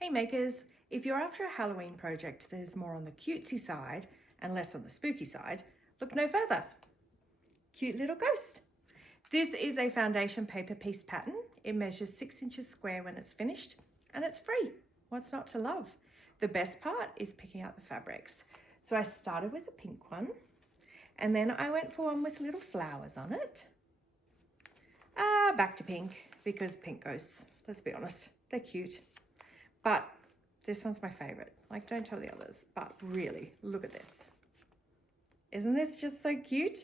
Hey makers, if you're after a Halloween project that is more on the cutesy side and less on the spooky side, look no further. Cute little ghost. This is a foundation paper piece pattern. It measures 6 inches square when it's finished and it's free. What's not to love? The best part is picking out the fabrics. So I started with a pink one and then I went for one with little flowers on it. Back to pink because pink ghosts, let's be honest, they're cute. But this one's my favorite. Like, don't tell the others, but really, look at this. Isn't this just so cute?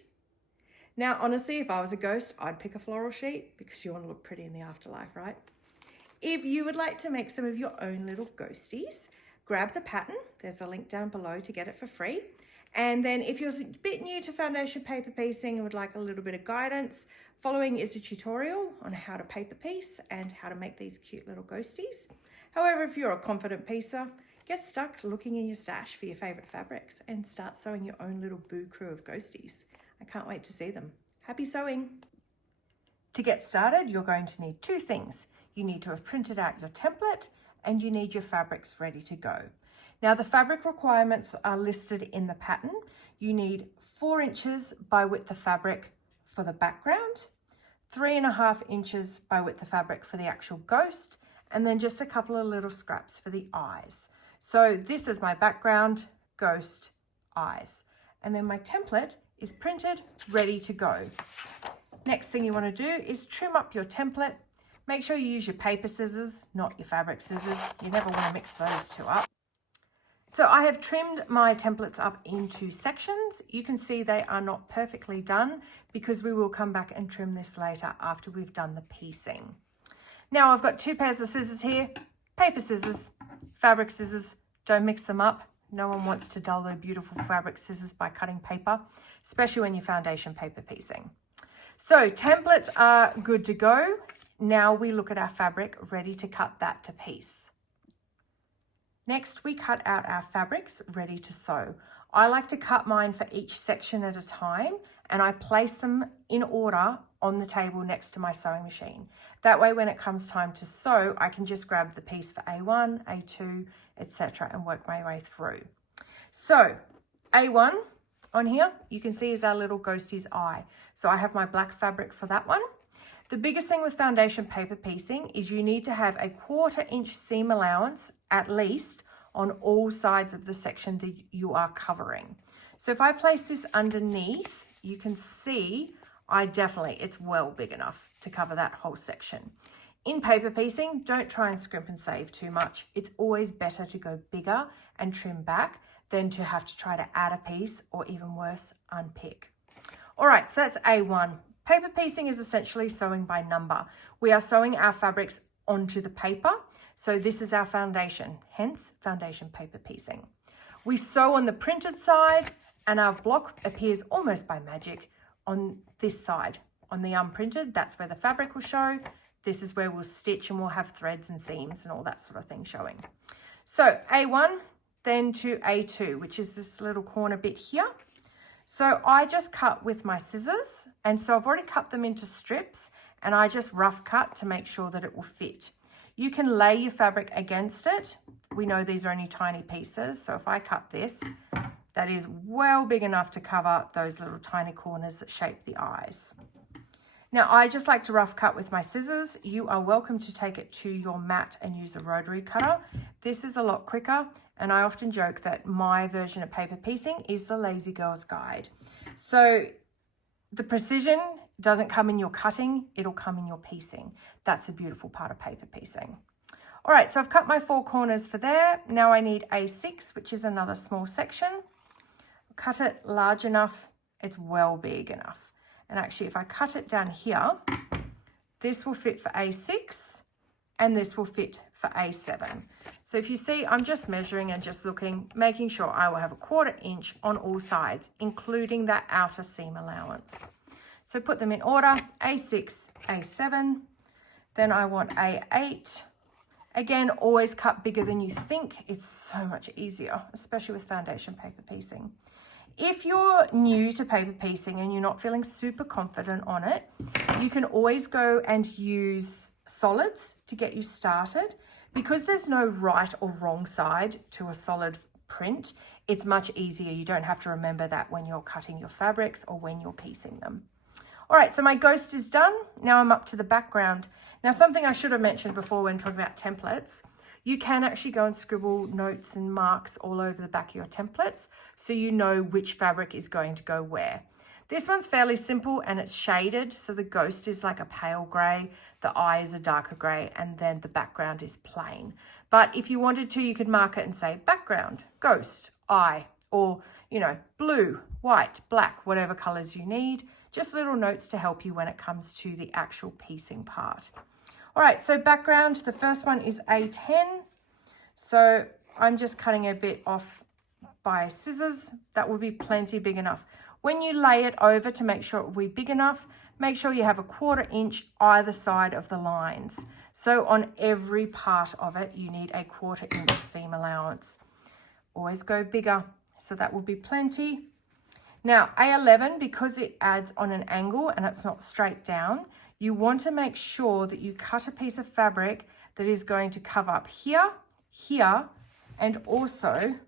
Now, honestly, if I was a ghost, I'd pick a floral sheet because you want to look pretty in the afterlife, right? If you would like to make some of your own little ghosties, grab the pattern. There's a link down below to get it for free. And then if you're a bit new to foundation paper piecing and would like a little bit of guidance, following is a tutorial on how to paper piece and how to make these cute little ghosties. However, if you're a confident piecer, get stuck looking in your stash for your favorite fabrics and start sewing your own little boo crew of ghosties. I can't wait to see them. Happy sewing! To get started, you're going to need 2 things. You need to have printed out your template and you need your fabrics ready to go. Now, the fabric requirements are listed in the pattern. You need 4 inches by width of fabric for the background, 3.5 inches by width of fabric for the actual ghost, and then just a couple of little scraps for the eyes. So this is my background, ghost, eyes. And then my template is printed, ready to go. Next thing you want to do is trim up your template. Make sure you use your paper scissors, not your fabric scissors. You never want to mix those two up. So I have trimmed my templates up into sections. You can see they are not perfectly done because we will come back and trim this later after we've done the piecing. Now I've got 2 pairs of scissors here, paper scissors, fabric scissors. Don't mix them up. No one wants to dull their beautiful fabric scissors by cutting paper, especially when you're foundation paper piecing. So templates are good to go. Now we look at our fabric ready to cut that to piece. Next, we cut out our fabrics ready to sew. I like to cut mine for each section at a time and I place them in order on the table next to my sewing machine. That way, when it comes time to sew, I can just grab the piece for A1, A2, etc. and work my way through. So A1 on here, you can see is our little ghostie's eye. So I have my black fabric for that one. The biggest thing with foundation paper piecing is you need to have a 1/4 inch seam allowance at least on all sides of the section that you are covering. So if I place this underneath, you can see it's well big enough to cover that whole section. In paper piecing, don't try and scrimp and save too much. It's always better to go bigger and trim back than to have to try to add a piece or even worse, unpick. All right, so that's A1. Paper piecing is essentially sewing by number. We are sewing our fabrics onto the paper. So this is our foundation, hence foundation paper piecing. We sew on the printed side and our block appears almost by magic on this side. On the unprinted, that's where the fabric will show. This is where we'll stitch and we'll have threads and seams and all that sort of thing showing. So A1, then to A2, which is this little corner bit here. So I just cut with my scissors, and so I've already cut them into strips and I just rough cut to make sure that it will fit. You can lay your fabric against it. We know these are only tiny pieces, so if I cut this, that is well big enough to cover those little tiny corners that shape the eyes. Now I just like to rough cut with my scissors. You are welcome to take it to your mat and use a rotary cutter. This is a lot quicker. And I often joke that my version of paper piecing is the lazy girl's guide. So the precision doesn't come in your cutting, it'll come in your piecing. That's the beautiful part of paper piecing. All right, so I've cut my 4 corners for there. Now I need A6, which is another small section. Cut it large enough, it's well big enough. And actually, if I cut it down here, this will fit for A6 and this will fit for A7. So if you see, I'm just measuring and just looking, making sure I will have a 1/4 inch on all sides, including that outer seam allowance. So put them in order, A6, A7, then I want A8. Again, always cut bigger than you think. It's so much easier, especially with foundation paper piecing. If you're new to paper piecing and you're not feeling super confident on it, you can always go and use solids to get you started. Because there's no right or wrong side to a solid print, it's much easier. You don't have to remember that when you're cutting your fabrics or when you're piecing them. All right, so my ghost is done. Now I'm up to the background. Now, something I should have mentioned before when talking about templates, you can actually go and scribble notes and marks all over the back of your templates so you know which fabric is going to go where. This one's fairly simple and it's shaded, so the ghost is like a pale grey, the eye is a darker grey, and then the background is plain. But if you wanted to, you could mark it and say background, ghost, eye, or, you know, blue, white, black, whatever colours you need. Just little notes to help you when it comes to the actual piecing part. All right, so background, the first one is A10. So I'm just cutting a bit off by scissors. That will be plenty big enough. When you lay it over to make sure it will be big enough, make sure you have a 1/4 inch either side of the lines. So on every part of it, you need a 1/4 inch seam allowance. Always go bigger, so that will be plenty. Now, A11, because it adds on an angle and it's not straight down, you want to make sure that you cut a piece of fabric that is going to cover up here, here, and also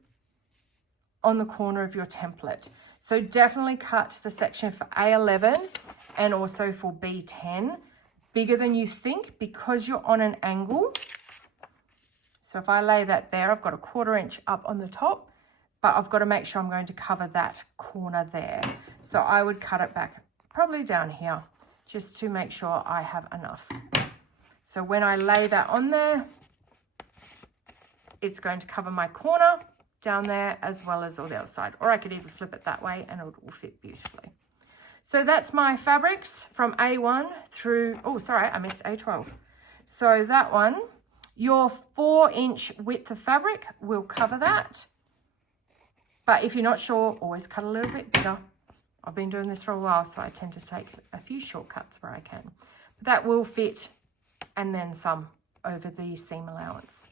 on the corner of your template. So definitely cut the section for A11 and also for B10 bigger than you think because you're on an angle. So if I lay that there, I've got a 1/4 inch up on the top, but I've got to make sure I'm going to cover that corner there. So I would cut it back probably down here just to make sure I have enough. So when I lay that on there, it's going to cover my corner down there as well as on the other side, or I could even flip it that way and it will fit beautifully. So that's my fabrics from A1 through, oh, sorry, I missed A12. So that one, your 4 inch width of fabric will cover that. But if you're not sure, always cut a little bit bigger. I've been doing this for a while, so I tend to take a few shortcuts where I can. But that will fit, and then some over the seam allowance.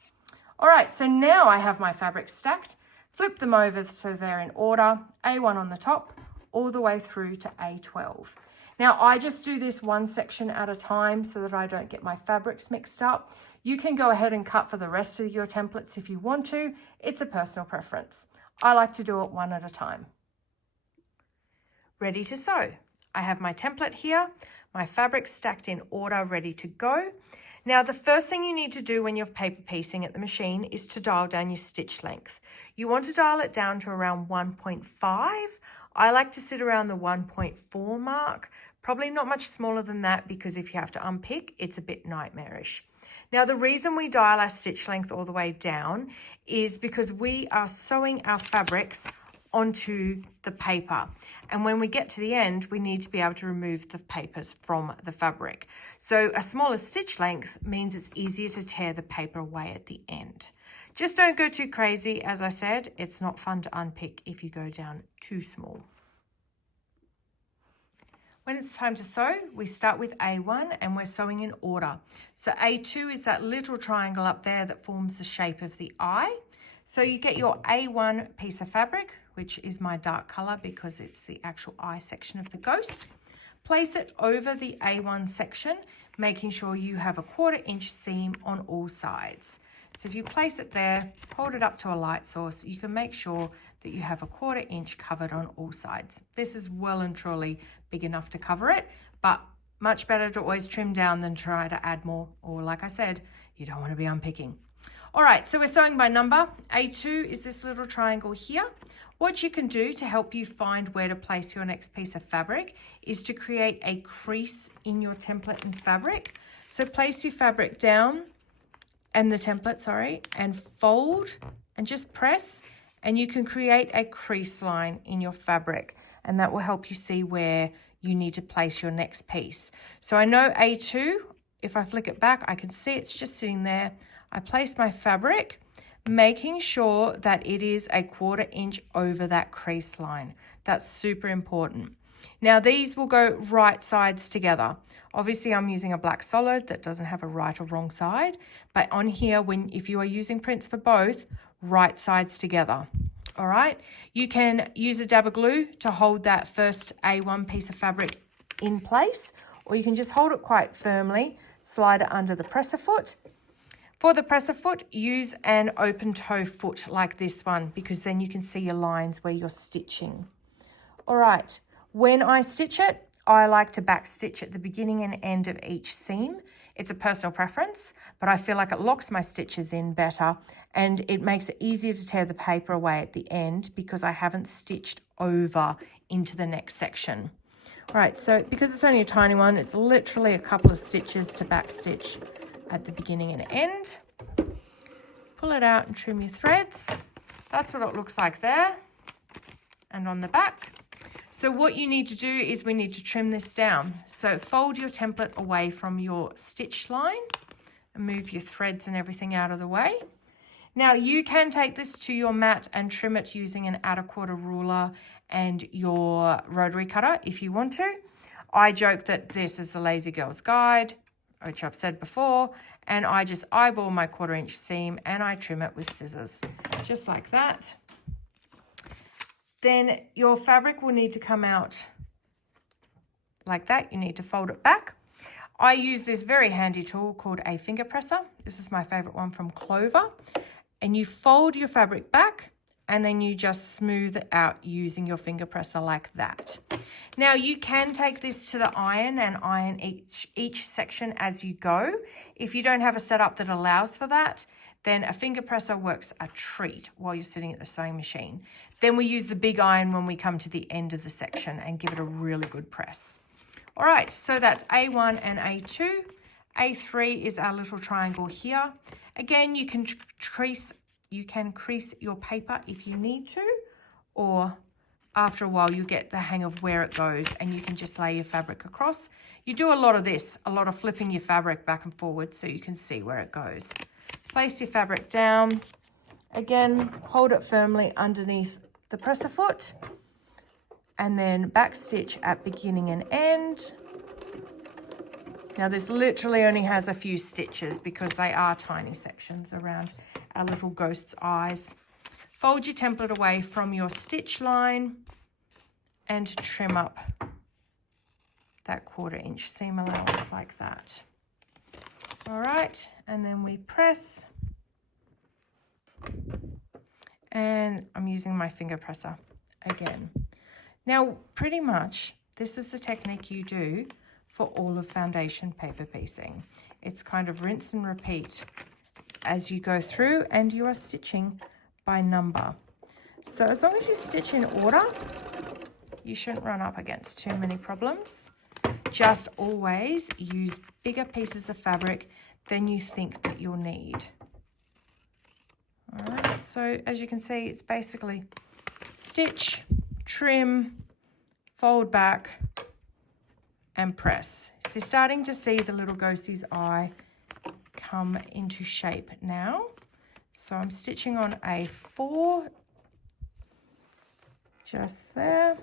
All right, so now I have my fabrics stacked. Flip them over so they're in order, A1 on the top, all the way through to A12. Now, I just do this one section at a time so that I don't get my fabrics mixed up. You can go ahead and cut for the rest of your templates if you want to. It's a personal preference. I like to do it one at a time. Ready to sew. I have my template here, my fabric stacked in order, ready to go. Now, the first thing you need to do when you're paper piecing at the machine is to dial down your stitch length. You want to dial it down to around 1.5. I like to sit around the 1.4 mark, probably not much smaller than that because if you have to unpick, it's a bit nightmarish. Now, the reason we dial our stitch length all the way down is because we are sewing our fabrics onto the paper. And when we get to the end, we need to be able to remove the papers from the fabric. So a smaller stitch length means it's easier to tear the paper away at the end. Just don't go too crazy. As I said, it's not fun to unpick if you go down too small. When it's time to sew, we start with A1 and we're sewing in order. So A2 is that little triangle up there that forms the shape of the eye. So you get your A1 piece of fabric, which is my dark color because it's the actual eye section of the ghost. Place it over the A1 section, making sure you have a 1/4 inch seam on all sides. So if you place it there, hold it up to a light source, you can make sure that you have a 1/4 inch covered on all sides. This is well and truly big enough to cover it, but much better to always trim down than try to add more, or like I said, you don't want to be unpicking. All right, so we're sewing by number. A2 is this little triangle here. What you can do to help you find where to place your next piece of fabric is to create a crease in your template and fabric. So place your fabric down and the template, and fold and just press, and you can create a crease line in your fabric, and that will help you see where you need to place your next piece. So I know A2, if I flick it back, I can see it's just sitting there. I place my fabric, making sure that it is a 1/4 inch over that crease line. That's super important. Now these will go right sides together. Obviously I'm using a black solid that doesn't have a right or wrong side, but on here, if you are using prints for both, right sides together. All right, you can use a dab of glue to hold that first A1 piece of fabric in place, or you can just hold it quite firmly, slide it under the presser foot. For the presser foot, use an open toe foot like this one, because then you can see your lines where you're stitching. All right, when I stitch it, I like to back stitch at the beginning and end of each seam. It's a personal preference, but I feel like it locks my stitches in better and it makes it easier to tear the paper away at the end because I haven't stitched over into the next section. All right, so because it's only a tiny one, it's literally a couple of stitches to back stitch at the beginning and end. Pull it out and trim your threads. That's what it looks like there and on the back. So what you need to do is we need to trim this down. So fold your template away from your stitch line and move your threads and everything out of the way. Now you can take this to your mat and trim it using an 1/4 ruler and your rotary cutter if you want to. I joke that this is the Lazy Girl's Guide, which I've said before, and I just eyeball my 1/4 inch seam and I trim it with scissors, just like that. Then your fabric will need to come out like that. You need to fold it back. I use this very handy tool called a finger presser. This is my favorite one from Clover. And you fold your fabric back and then you just smooth it out using your finger presser like that. Now you can take this to the iron and iron each section as you go. If you don't have a setup that allows for that, then a finger presser works a treat while you're sitting at the sewing machine. Then we use the big iron when we come to the end of the section and give it a really good press. All right, so that's A1 and A2. A3 is our little triangle here. Again, you can crease your paper if you need to, or after a while you get the hang of where it goes and you can just lay your fabric across. You do a lot of this, a lot of flipping your fabric back and forward so you can see where it goes. Place your fabric down. Again, hold it firmly underneath the presser foot and then back stitch at beginning and end. Now this literally only has a few stitches because they are tiny sections around our little ghost's eyes. Fold your template away from your stitch line and trim up that 1/4 inch seam allowance like that. All right, and then we press. And I'm using my finger presser again. Now, pretty much, this is the technique you do for all of foundation paper piecing. It's kind of rinse and repeat as you go through, and you are stitching by number. So as long as you stitch in order, you shouldn't run up against too many problems. Just always use bigger pieces of fabric than you think that you'll need. All right, so as you can see, it's basically stitch, trim, fold back, and press. So you're starting to see the little ghostie's eye come into shape now. So I'm stitching on A4, just there.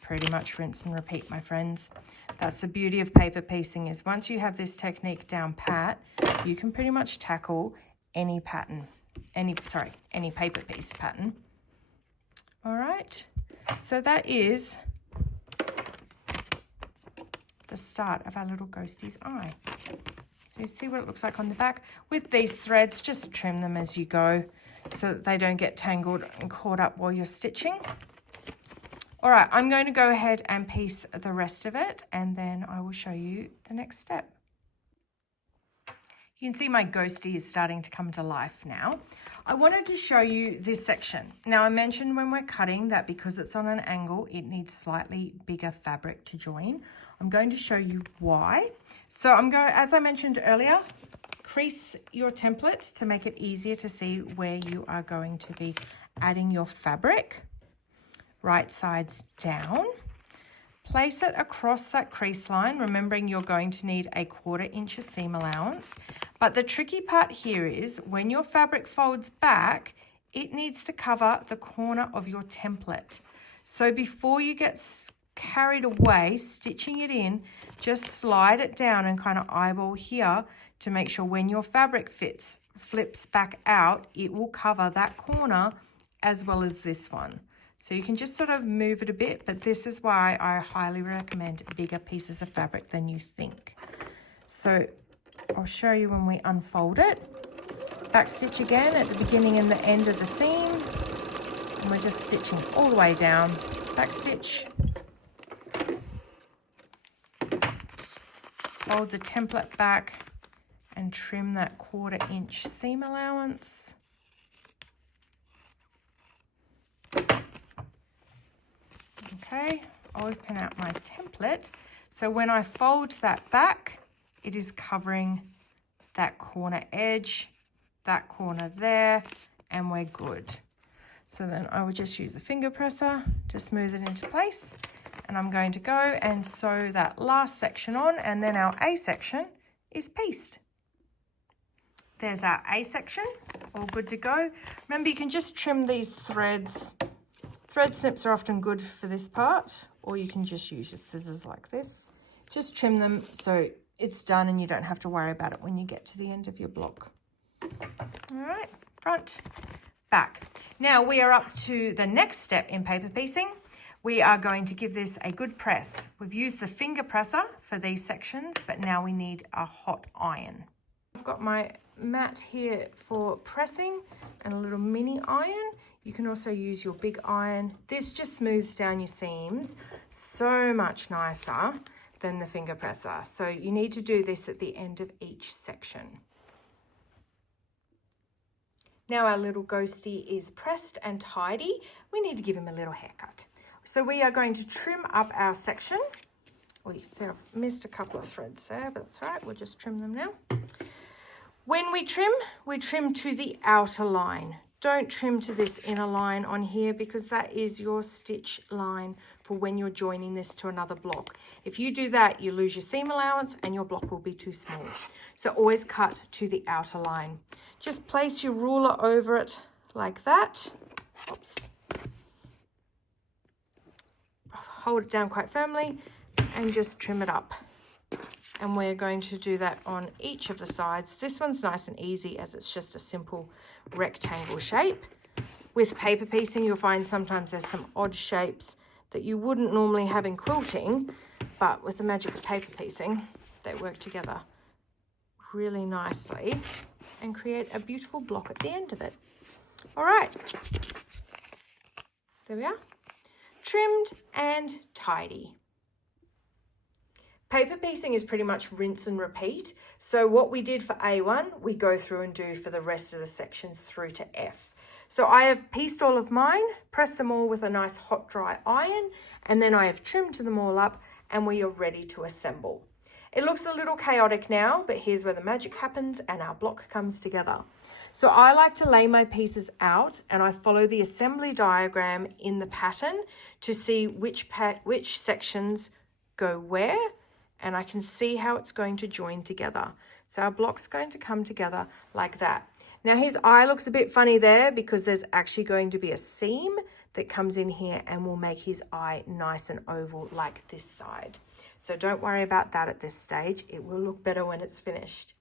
Pretty much rinse and repeat, my friends. That's the beauty of paper piecing, is once you have this technique down pat, you can pretty much tackle any pattern, any paper piece pattern. All right, so that is the start of our little ghostie's eye. So you see what it looks like on the back. With these threads, just trim them as you go so that they don't get tangled and caught up while you're stitching. All right, I'm going to go ahead and piece the rest of it, and then I will show you the next step. You can see my ghostie is starting to come to life now. I wanted to show you this section. Now, I mentioned when we're cutting that because it's on an angle, it needs slightly bigger fabric to join. I'm going to show you why. So as I mentioned earlier, crease your template to make it easier to see where you are going to be adding your fabric. Right sides down. Place it across that crease line, remembering you're going to need a 1/4 inch seam allowance. But the tricky part here is when your fabric folds back, it needs to cover the corner of your template. So before you get carried away stitching it in, just slide it down and kind of eyeball here to make sure when your fabric flips back out, it will cover that corner as well as this one. So you can just sort of move it a bit, but this is why I highly recommend bigger pieces of fabric than you think. So I'll show you when we unfold it. Back stitch again at the beginning and the end of the seam. And we're just stitching all the way down. Back stitch. Fold the template back and trim that 1/4 inch seam allowance. Okay, I'll open out my template. So when I fold that back, it is covering that corner edge, that corner there, and we're good. So then I will just use a finger presser to smooth it into place. And I'm going to go and sew that last section on, and then our A section is pieced. There's our A section, all good to go. Remember, you can just trim these threads. Thread snips are often good for this part, or you can just use your scissors like this. Just trim them so it's done and you don't have to worry about it when you get to the end of your block. All right, front, back. Now we are up to the next step in paper piecing. We are going to give this a good press. We've used the finger presser for these sections, but now we need a hot iron. I've got my mat here for pressing and a little mini iron. You can also use your big iron. This just smooths down your seams so much nicer than the finger presser. So you need to do this at the end of each section. Now our little ghostie is pressed and tidy. We need to give him a little haircut. So we are going to trim up our section. Oh, you can see I've missed a couple of threads there, but that's all right. We'll just trim them now. When we trim to the outer line. Don't trim to this inner line on here because that is your stitch line for when you're joining this to another block. If you do that, you lose your seam allowance and your block will be too small. So always cut to the outer line. Just place your ruler over it like that. Oops. Hold it down quite firmly and just trim it up. And we're going to do that on each of the sides. This one's nice and easy as it's just a simple rectangle shape. With paper piecing, you'll find sometimes there's some odd shapes that you wouldn't normally have in quilting, but with the magic of paper piecing, they work together really nicely and create a beautiful block at the end of it. All right, there we are. Trimmed and tidy. Paper piecing is pretty much rinse and repeat. So what we did for A1, we go through and do for the rest of the sections through to F. So I have pieced all of mine, pressed them all with a nice hot dry iron, and then I have trimmed them all up and we are ready to assemble. It looks a little chaotic now, but here's where the magic happens and our block comes together. So I like to lay my pieces out and I follow the assembly diagram in the pattern to see which sections go where, and I can see how it's going to join together. So our block's going to come together like that. Now his eye looks a bit funny there because there's actually going to be a seam that comes in here and will make his eye nice and oval like this side. So don't worry about that at this stage. It will look better when it's finished.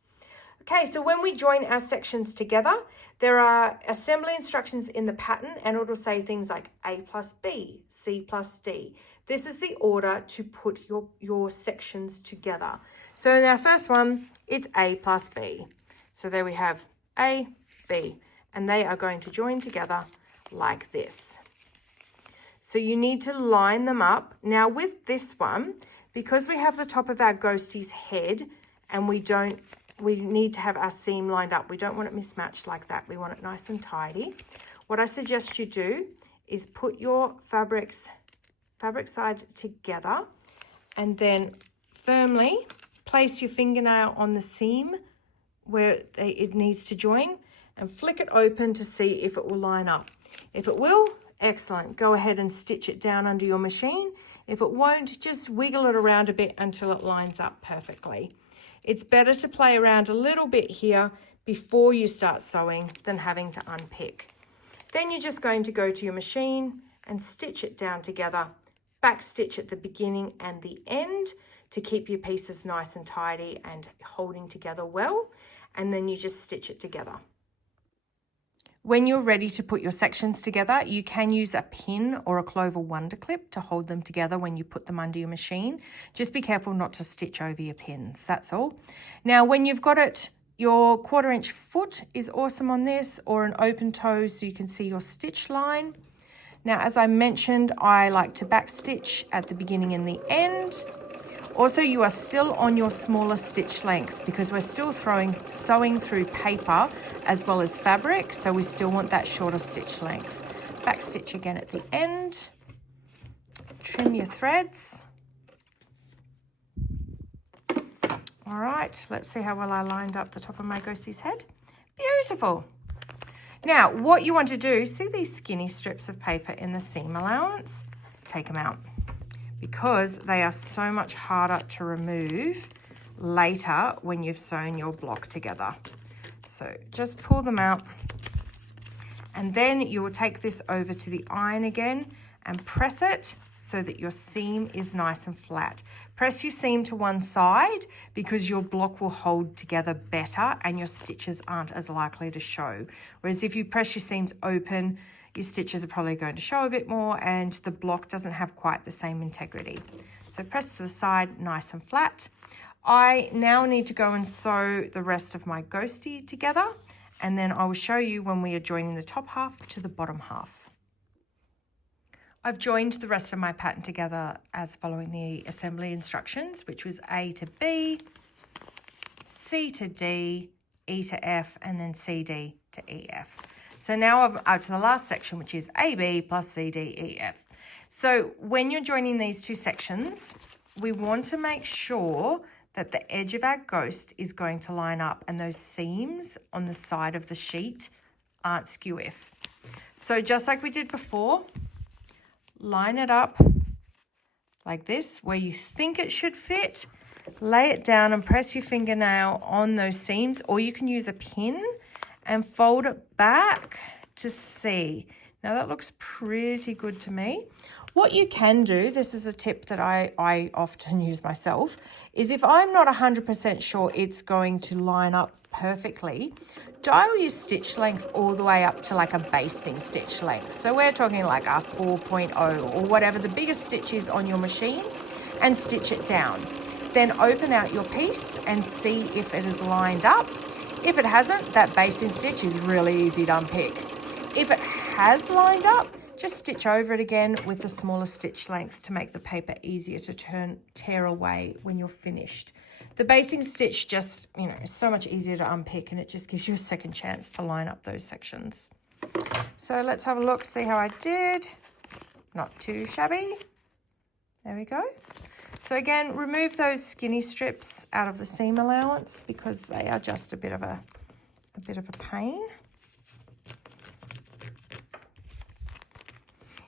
Okay, so when we join our sections together, there are assembly instructions in the pattern and it'll say things like A plus B, C plus D. This is the order to put your sections together. So in our first one, it's A plus B. So there we have A, B, and they are going to join together like this. So you need to line them up. Now with this one, because we have the top of our ghostie's head and we need to have our seam lined up. We don't want it mismatched like that. We want it nice and tidy. What I suggest you do is put your fabric side together and then firmly place your fingernail on the seam where it needs to join and flick it open to see if it will line up. If it will, excellent. Go ahead and stitch it down under your machine. If it won't, just wiggle it around a bit until it lines up perfectly. It's better to play around a little bit here before you start sewing than having to unpick. Then you're just going to go to your machine and stitch it down together, back stitch at the beginning and the end to keep your pieces nice and tidy and holding together well, and then you just stitch it together. When you're ready to put your sections together, you can use a pin or a clover wonder clip to hold them together when you put them under your machine. Just be careful not to stitch over your pins, that's all. Now, when you've got it, your 1/4 inch foot is awesome on this, or an open toe so you can see your stitch line. Now, as I mentioned, I like to back stitch at the beginning and the end. Also, you are still on your smaller stitch length because we're still sewing through paper as well as fabric, so we still want that shorter stitch length. Back stitch again at the end. Trim your threads. All right, let's see how well I lined up the top of my ghostie's head. Beautiful. Now, what you want to do, see these skinny strips of paper in the seam allowance? Take them out, because they are so much harder to remove later when you've sewn your block together. So just pull them out, and then you will take this over to the iron again and press it so that your seam is nice and flat. Press your seam to one side because your block will hold together better and your stitches aren't as likely to show. Whereas if you press your seams open, your stitches are probably going to show a bit more and the block doesn't have quite the same integrity. So press to the side, nice and flat. I now need to go and sew the rest of my ghostie together, and then I will show you when we are joining the top half to the bottom half. I've joined the rest of my pattern together as following the assembly instructions, which was A to B, C to D, E to F, and then CD to EF. So now I'm out to the last section, which is AB plus CD, EF. So when you're joining these two sections, we want to make sure that the edge of our ghost is going to line up and those seams on the side of the sheet aren't skew-if. So just like we did before, line it up like this, where you think it should fit, lay it down and press your fingernail on those seams, or you can use a pin and fold it back to see. Now that looks pretty good to me. What you can do, this is a tip that I often use myself, is if I'm not 100% sure it's going to line up perfectly, dial your stitch length all the way up to like a basting stitch length. So we're talking like a 4.0 or whatever the biggest stitch is on your machine, and stitch it down. Then open out your piece and see if it is lined up. If it hasn't, that basting stitch is really easy to unpick. If it has lined up, just stitch over it again with the smaller stitch length to make the paper easier to tear away when you're finished. The basting stitch just, is so much easier to unpick, and it just gives you a second chance to line up those sections. So let's have a look, see how I did. Not too shabby. There we go. So again, remove those skinny strips out of the seam allowance because they are just a bit of a pain.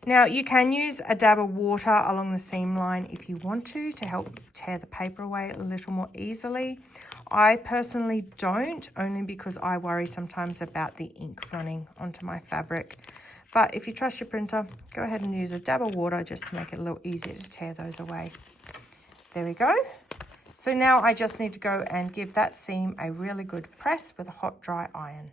Now you can use a dab of water along the seam line if you want to help tear the paper away a little more easily. I personally don't, only because I worry sometimes about the ink running onto my fabric. But if you trust your printer, go ahead and use a dab of water just to make it a little easier to tear those away. There we go. So now I just need to go and give that seam a really good press with a hot dry iron.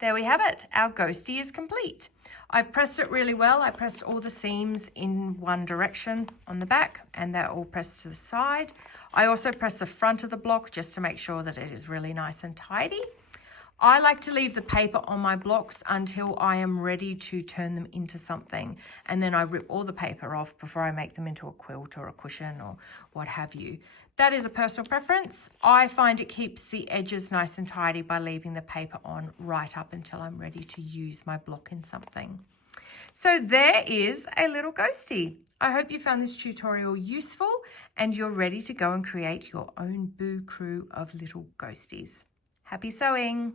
There we have it. Our ghostie is complete. I've pressed it really well. I pressed all the seams in one direction on the back, and they're all pressed to the side. I also pressed the front of the block just to make sure that it is really nice and tidy. I like to leave the paper on my blocks until I am ready to turn them into something, and then I rip all the paper off before I make them into a quilt or a cushion or what have you. That is a personal preference. I find it keeps the edges nice and tidy by leaving the paper on right up until I'm ready to use my block in something. So there is a little ghostie. I hope you found this tutorial useful and you're ready to go and create your own boo crew of little ghosties. Happy sewing!